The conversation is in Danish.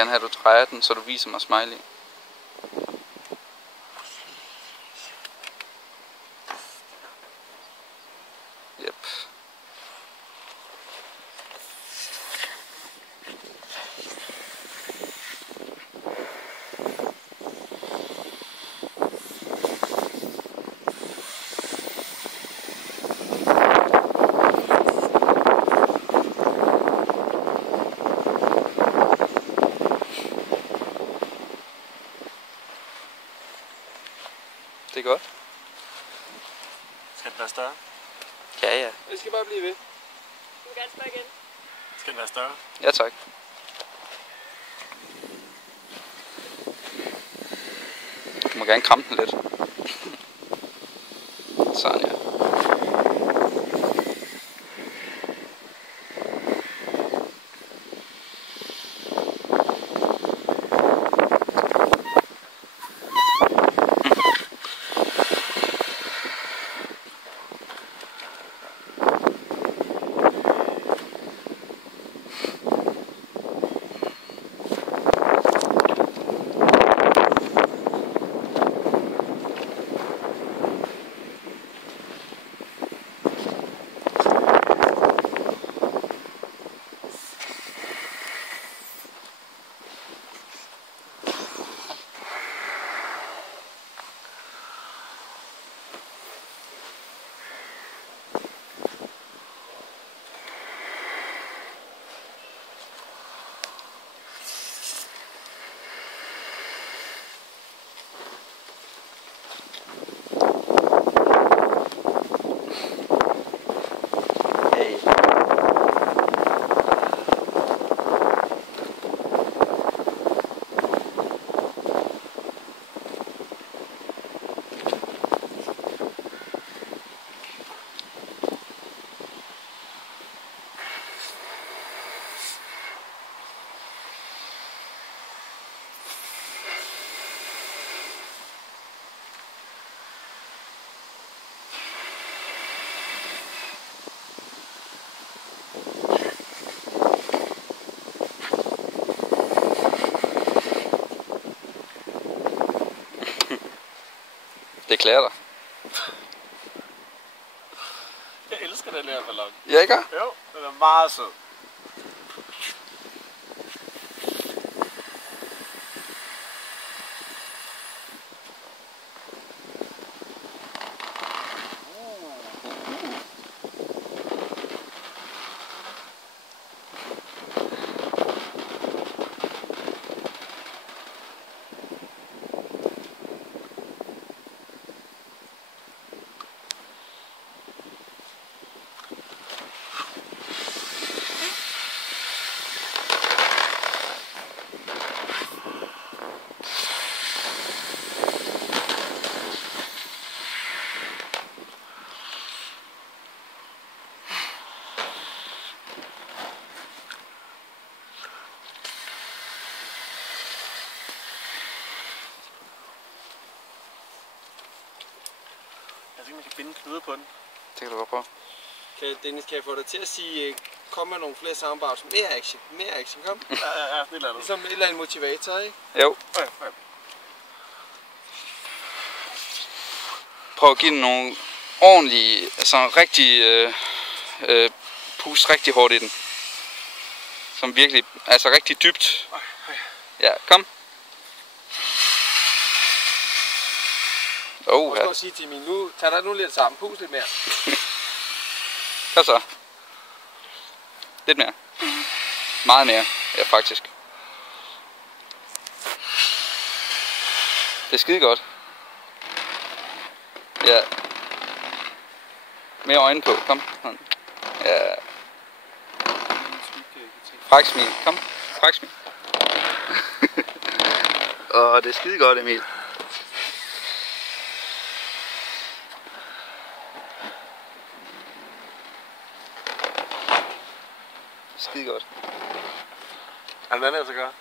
gerne have, at du drejer den, så du viser mig smiley. Yep. Det er godt. Skal den være større? Ja, ja. Jeg skal bare blive ved. Du vil gerne spørge igen. Skal den være større? Ja, tak. Du må gerne kramme den lidt. Sådan, ja. Det klæder dig. Jeg elsker den her ballon. Ja, ikke? Jo, den er meget sød. Jeg synes, man kan binde knuder på den. Det kan du godt prøve. Dennis, kan jeg få dig til at sige, kom med nogle flere soundbars? Mere action, kom. Ja, sådan et eller andet. Ligesom et eller andet motivator, ikke? Jo. Prøv at give den nogle ordentlige, altså rigtig, pust rigtig hårdt i den. Som virkelig, altså rigtig dybt. Ja, kom. Jeg skal også sige til min, nu tag dig nu lidt sammen, pust lidt mere. Hvad så? Lidt mere. Meget mere, ja faktisk. Det er skide godt. Ja. Mere øjne på, kom. Ja. Fræk smil, kom. Fræk smil. Åh, det er skide godt, Emil. Skide godt. Er der noget andet, jeg skal gøre?